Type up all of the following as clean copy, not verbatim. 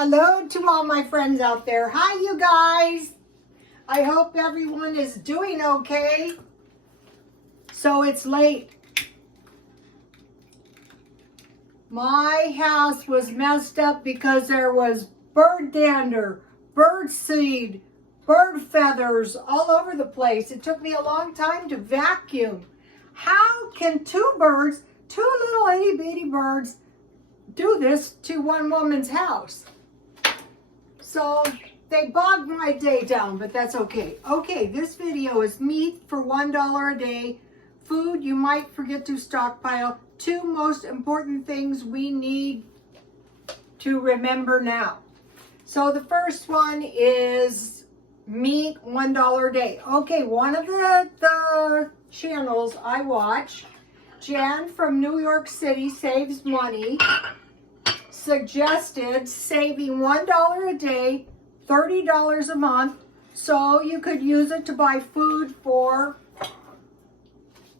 Hello to all my friends out there. Hi, you guys. I hope everyone is doing okay. So it's late. My house was messed up because there was bird dander, bird seed, bird feathers all over the place. It took me a long time to vacuum. How can two little itty bitty birds, do this to one woman's house? So they bogged my day down, but that's okay. Okay, this video is meat for $1 a day, food you might forget to stockpile, 2 most important things we need to remember now. So the first one is meat, $1 a day. Okay, one of the channels I watch, Jan from New York City Saves Money, suggested saving $1 a day, $30 a month, so you could use it to buy food for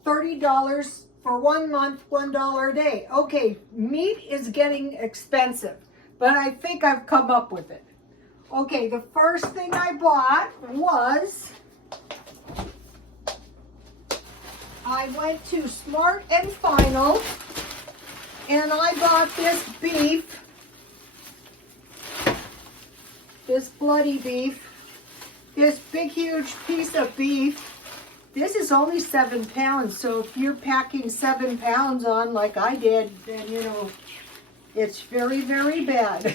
$30 for 1 month, $1 a day. Okay, meat is getting expensive, but I think I've come up with it. Okay, the first thing I bought was, I went to Smart and Final, and I bought this beef, this bloody beef, this big huge piece of beef. This is only 7 pounds, so if you're packing 7 pounds on like I did, then you know, it's very, very bad.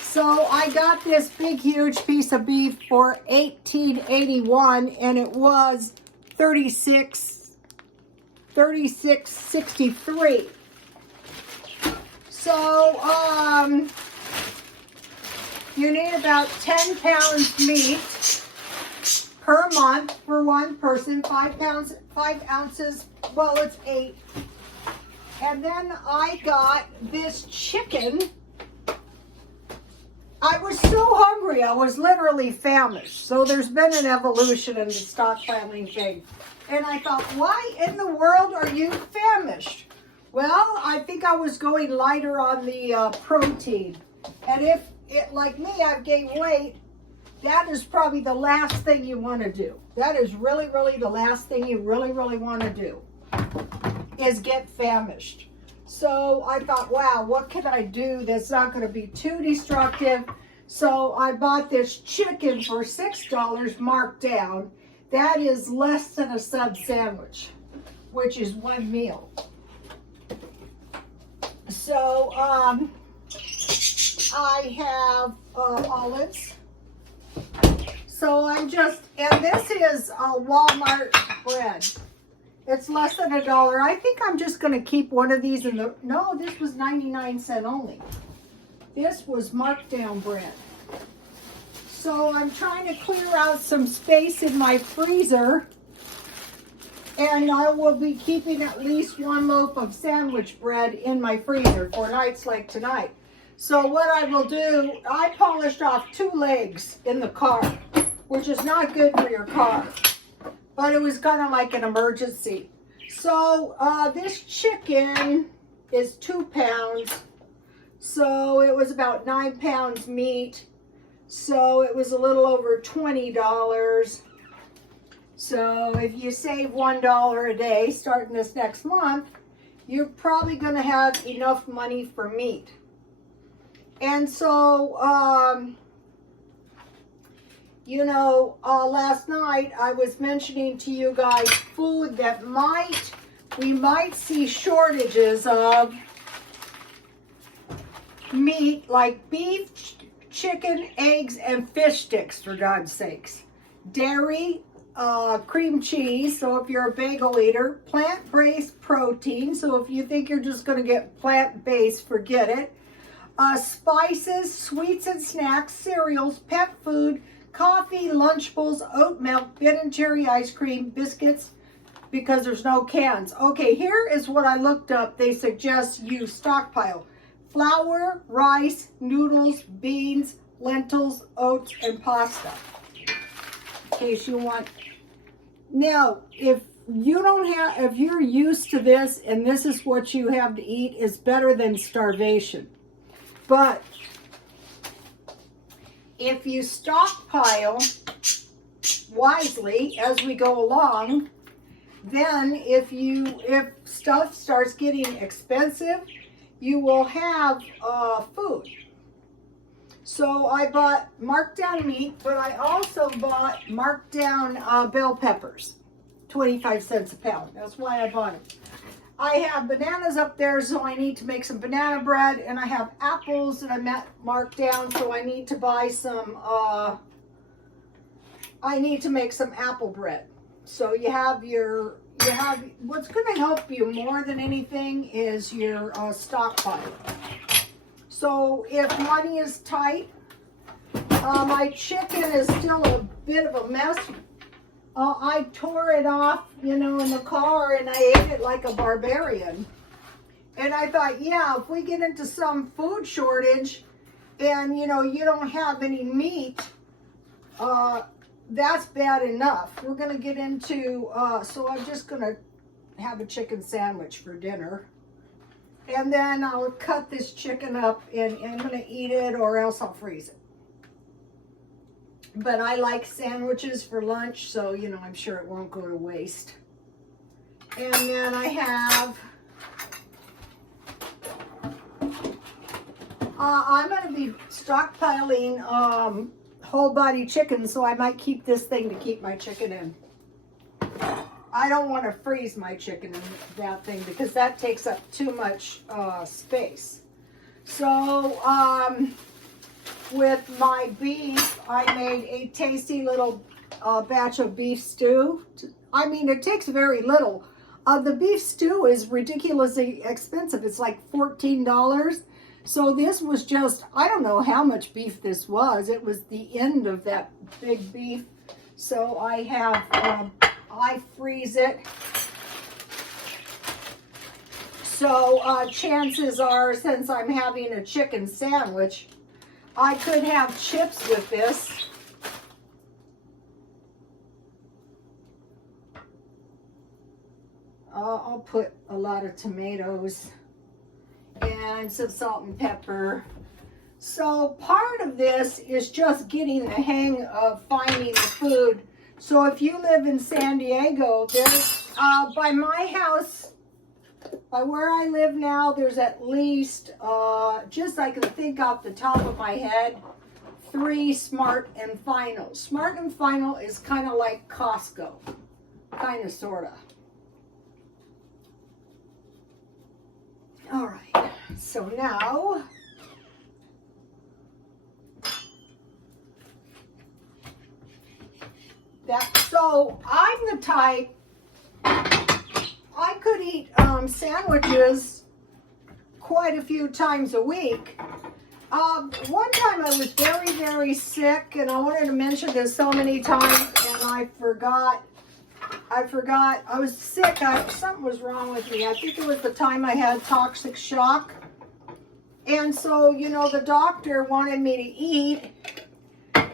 So I got this big huge piece of beef for $18.81, and it was $36.63. So, you need about 10 pounds meat per month for one person, 5 ounces, well, it's 8. And then I got this chicken. I was so hungry, I was literally famished. So there's been an evolution in the stockpiling thing. And I thought, why in the world are you famished? Well, I think I was going lighter on the protein. And if it, like me, I've gained weight, that is probably the last thing you want to do. That is really, really the last thing you really, really want to do, is get famished. So I thought, wow, what can I do that's not going to be too destructive? So I bought this chicken for $6 marked down. That is less than a sub sandwich, which is one meal. So I have olives. So I'm just, and this is a Walmart bread. It's less than $1. I think I'm just going to keep one of these in the, no, this was 99 cents only. This was marked down bread. So I'm trying to clear out some space in my freezer, and I will be keeping at least 1 loaf of sandwich bread in my freezer for nights like tonight. So what I will do, I polished off 2 legs in the car, which is not good for your car, but it was kind of like an emergency. So this chicken is 2 pounds, so it was about 9 pounds meat, so it was a little over $20. So if you save $1 a day starting this next month, you're probably going to have enough money for meat. And so, you know, last night I was mentioning to you guys food that we might see shortages of meat, like beef, chicken, eggs, and fish sticks, for God's sakes. Dairy, cream cheese, so if you're a bagel eater, plant-based protein, so if you think you're just going to get plant-based, forget it. Spices, sweets and snacks, cereals, pet food, coffee, Lunchables, oat milk, Ben & Jerry ice cream, biscuits, because there's no cans. Okay, here is what I looked up. They suggest you stockpile: flour, rice, noodles, beans, lentils, oats, and pasta. In case you want. Now, if you're used to this and this is what you have to eat, it's better than starvation. But if you stockpile wisely as we go along, then if stuff starts getting expensive, you will have food. So I bought marked down meat, but I also bought marked down bell peppers, 25 cents a pound. That's why I bought it. I have bananas up there, so I need to make some banana bread, and I have apples that I marked down, so I need to buy some, I need to make some apple bread. So you have what's going to help you more than anything is your stockpile. So if money is tight, my chicken is still a bit of a mess. I tore it off, in the car, and I ate it like a barbarian. And I thought, yeah, if we get into some food shortage and, you don't have any meat, that's bad enough. We're going to get into, so I'm just going to have a chicken sandwich for dinner. And then I'll cut this chicken up and I'm going to eat it, or else I'll freeze it. But I like sandwiches for lunch, so, I'm sure it won't go to waste. And then I have, I'm going to be stockpiling whole body chicken, so I might keep this thing to keep my chicken in. I don't want to freeze my chicken in that thing because that takes up too much space. So, with my beef, I made a tasty little batch of beef stew. I mean, it takes very little. The beef stew is ridiculously expensive. It's like $14. So this was just, I don't know how much beef this was. It was the end of that big beef. So I have, I freeze it. So chances are, since I'm having a chicken sandwich, I could have chips with this. I'll put a lot of tomatoes and some salt and pepper. So part of this is just getting the hang of finding the food. So if you live in San Diego, there's, by my house, by where I live now, there's at least, just I can think off the top of my head, 3 Smart and Final. Smart and Final is kind of like Costco, kind of, sort of. All right, so now, so I'm the type, I could eat sandwiches quite a few times a week. One time I was very, very sick, and I wanted to mention this so many times, and I forgot. I was sick. Something was wrong with me. I think it was the time I had toxic shock. And so, the doctor wanted me to eat.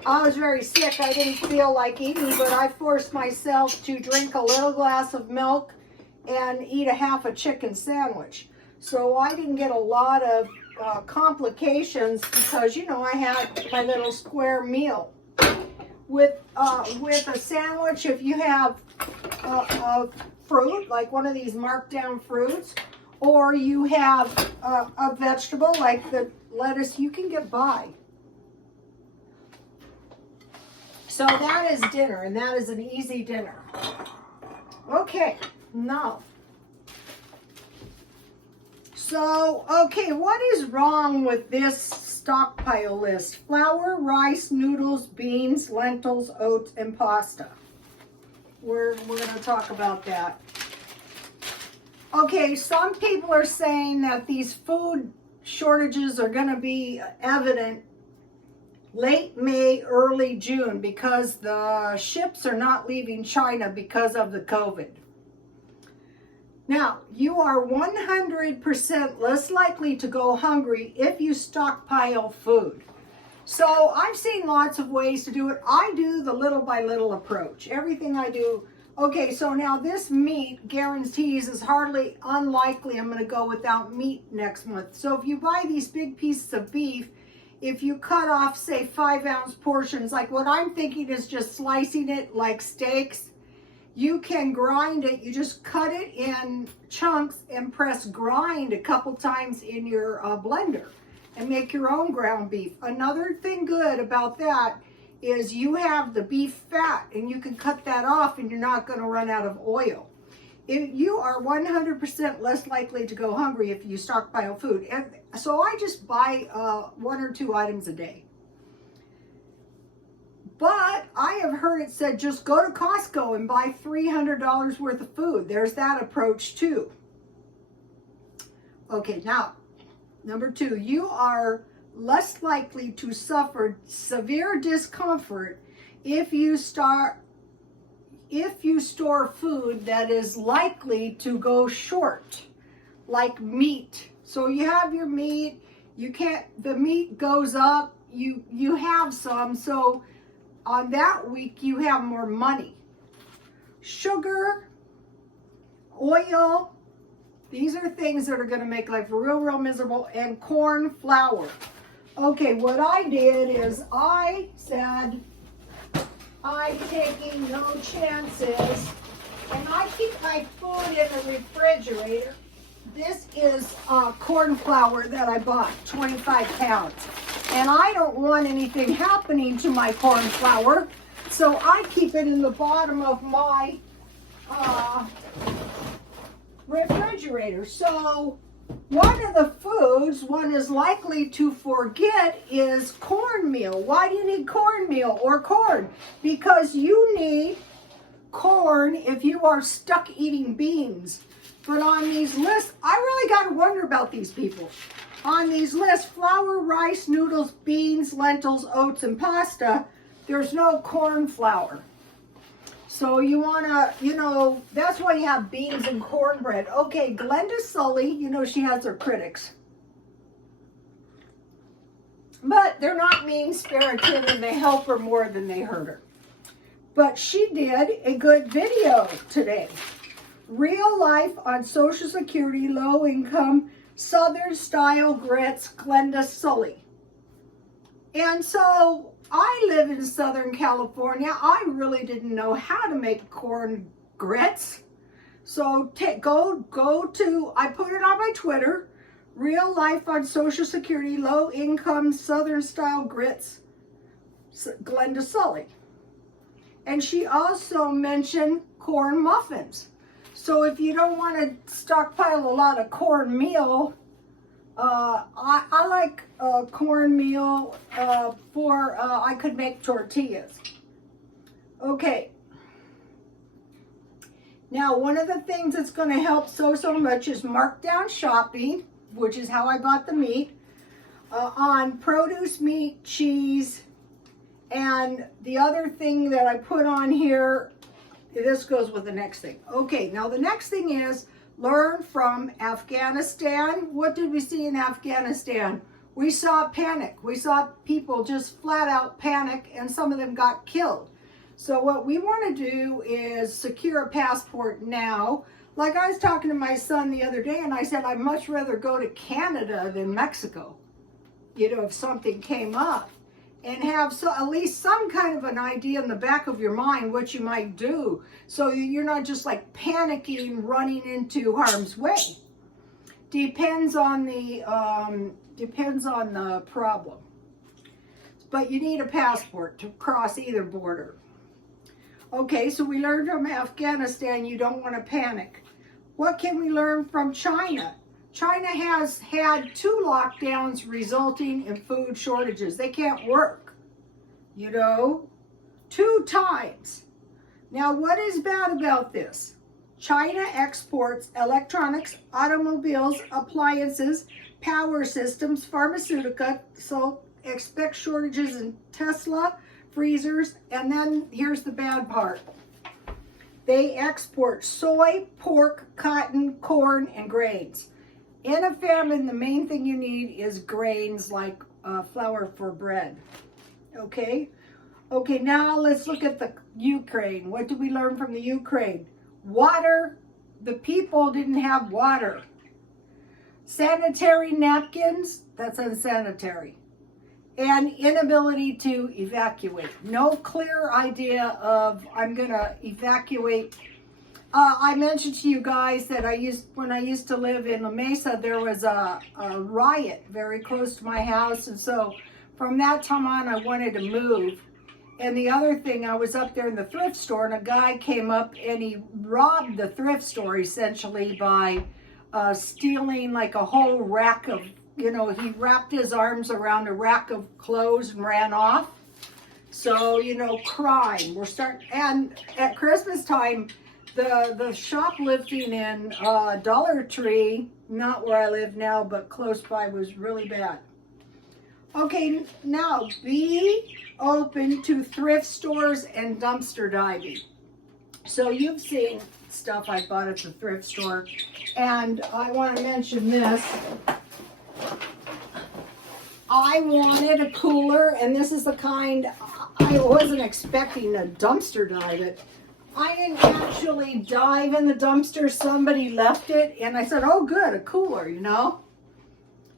I was very sick. I didn't feel like eating, but I forced myself to drink a little glass of milk and eat a half a chicken sandwich. So I didn't get a lot of complications because, I had my little square meal. With a sandwich, if you have a fruit, like one of these marked down fruits, or you have a vegetable like the lettuce, you can get by. So that is dinner, and that is an easy dinner. Okay, now. So, okay, what is wrong with this stockpile list? Flour, rice, noodles, beans, lentils, oats, and pasta. We're going to talk about that. Okay, some people are saying that these food shortages are going to be evident late May, early June, because the ships are not leaving China because of the COVID. Now, you are 100% less likely to go hungry if you stockpile food. So I've seen lots of ways to do it. I do the little by little approach. Everything I do. Okay, so now this meat guarantees is hardly unlikely I'm going to go without meat next month. So if you buy these big pieces of beef if you cut off, say, 5-ounce portions, like what I'm thinking is just slicing it like steaks, you can grind it. You just cut it in chunks and press grind a couple times in your blender and make your own ground beef. Another thing good about that is you have the beef fat, and you can cut that off and you're not going to run out of oil. You are 100% less likely to go hungry if you stockpile food. And so I just buy 1 or 2 items a day. But I have heard it said just go to Costco and buy $300 worth of food. There's that approach too. Okay, now, number 2, you are less likely to suffer severe discomfort if you store food that is likely to go short, like meat. So you have your meat, the meat goes up, you have some, so on that week you have more money. Sugar, oil, these are things that are going to make life real miserable, and corn flour. Okay, what I did is I said I'm taking no chances, and I keep my food in the refrigerator. This is corn flour that I bought, 25 pounds. And I don't want anything happening to my corn flour, so I keep it in the bottom of my refrigerator. So one of the foods one is likely to forget is cornmeal. Why do you need cornmeal or corn? Because you need corn if you are stuck eating beans. But on these lists, I really got to wonder about these people. On these lists, flour, rice, noodles, beans, lentils, oats, and pasta, there's no corn flour. So you want to, that's why you have beans and cornbread. Okay, Glenda Sully, she has her critics. But they're not mean-spirited, and they help her more than they hurt her. But she did a good video today. Real life on Social Security, low income, Southern style grits, Glenda Sully. And so I live in Southern California. I really didn't know how to make corn grits. So go to, I put it on my Twitter, Real Life on Social Security, Low Income Southern Style Grits, Glenda Sully. And she also mentioned corn muffins. So if you don't want to stockpile a lot of cornmeal, I like cornmeal I could make tortillas. Okay. Now, one of the things that's going to help so much is markdown shopping, which is how I bought the meat, on produce, meat, cheese, and the other thing that I put on here, this goes with the next thing. Okay, now the next thing is learn from Afghanistan. What did we see in Afghanistan? We saw panic. We saw people just flat out panic, and some of them got killed. So what we want to do is secure a passport now. Like I was talking to my son the other day, and I said I'd much rather go to Canada than Mexico, if something came up. And have at least some kind of an idea in the back of your mind what you might do, so you're not just like panicking, running into harm's way. Depends on the problem. But you need a passport to cross either border. Okay, so we learned from Afghanistan you don't want to panic. What can we learn from China? China has had 2 lockdowns resulting in food shortages. They can't work, 2 times. Now, what is bad about this? China exports electronics, automobiles, appliances, power systems, pharmaceuticals, so expect shortages in Tesla, freezers, and then here's the bad part. They export soy, pork, cotton, corn, and grains. In a famine, the main thing you need is grains like flour for bread. Okay? Okay, now let's look at the Ukraine. What did we learn from the Ukraine? Water. The people didn't have water. Sanitary napkins. That's unsanitary. and inability to evacuate. No clear idea of I'm gonna evacuate. I mentioned to you guys that when I used to live in La Mesa, there was a riot very close to my house, and so from that time on, I wanted to move. And the other thing, I was up there in the thrift store, and a guy came up and he robbed the thrift store essentially by stealing like a whole rack of, he wrapped his arms around a rack of clothes and ran off. So, crime. We're starting, and at Christmas time, the shoplifting in Dollar Tree, not where I live now, but close by, was really bad. Okay, now be open to thrift stores and dumpster diving. So you've seen stuff I bought at the thrift store, and I want to mention this. I wanted a cooler, and this is the kind, I wasn't expecting to dumpster dive it. I didn't actually dive in the dumpster, somebody left it, and I said, oh good, a cooler,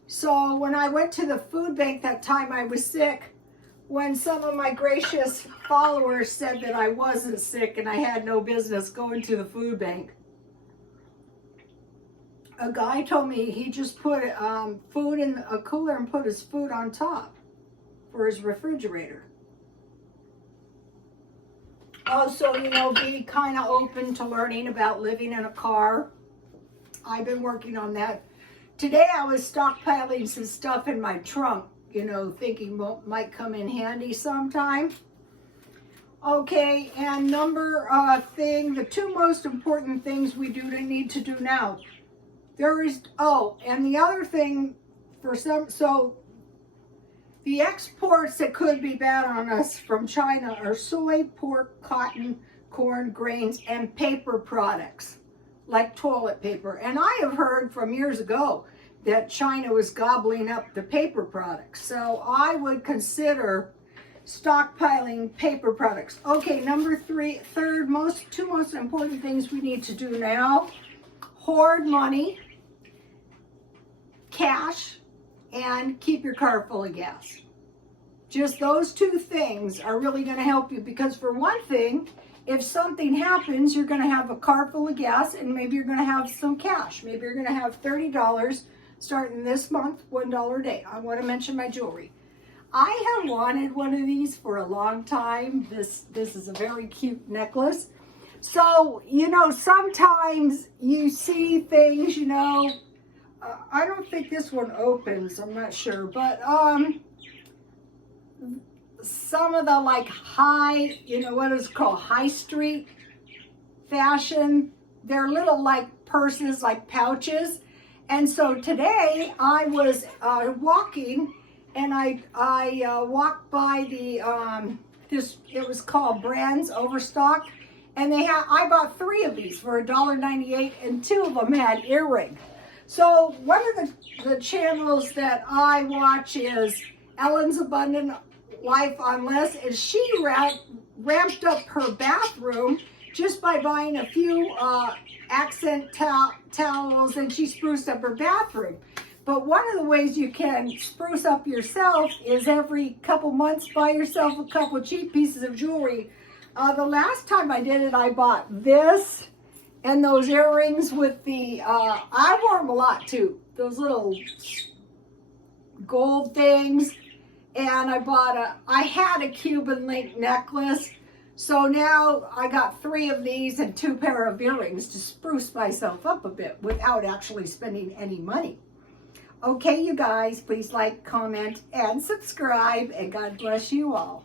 So when I went to the food bank that time I was sick, when some of my gracious followers said that I wasn't sick and I had no business going to the food bank, a guy told me he just put food in a cooler and put his food on top for his refrigerator. Also, be kind of open to learning about living in a car. I've been working on that. Today I was stockpiling some stuff in my trunk, thinking might come in handy sometime. Okay, and the two most important things we need to do now. And the other thing the exports that could be bad on us from China are soy, pork, cotton, corn, grains, and paper products, like toilet paper. And I have heard from years ago that China was gobbling up the paper products. So I would consider stockpiling paper products. Okay, two most important things we need to do now: hoard money, cash, and keep your car full of gas. Just those two things are really going to help you, because for one thing, if something happens, you're going to have a car full of gas, and maybe you're going to have some cash. Maybe you're going to have $30 starting this month, $1 a day. I want to mention my jewelry. I have wanted one of these for a long time. This is a very cute necklace. So, sometimes you see things, I don't think this one opens, I'm not sure, but some of the high, what is called high street fashion, they're little purses, pouches. And so today I was walking, and I walked by it was called Brands Overstock, and I bought 3 of these for $1.98, and 2 of them had earring. So one of the channels that I watch is Ellen's Abundant Life on Less, and she ramped up her bathroom just by buying a few accent towels, and she spruced up her bathroom. But one of the ways you can spruce up yourself is every couple months buy yourself a couple cheap pieces of jewelry. The last time I did it, I bought this and those earrings with I wore them a lot too, those little gold things. And I had a Cuban link necklace. So now I got 3 of these and 2 pair of earrings to spruce myself up a bit without actually spending any money. Okay, you guys, please like, comment, and subscribe, and God bless you all.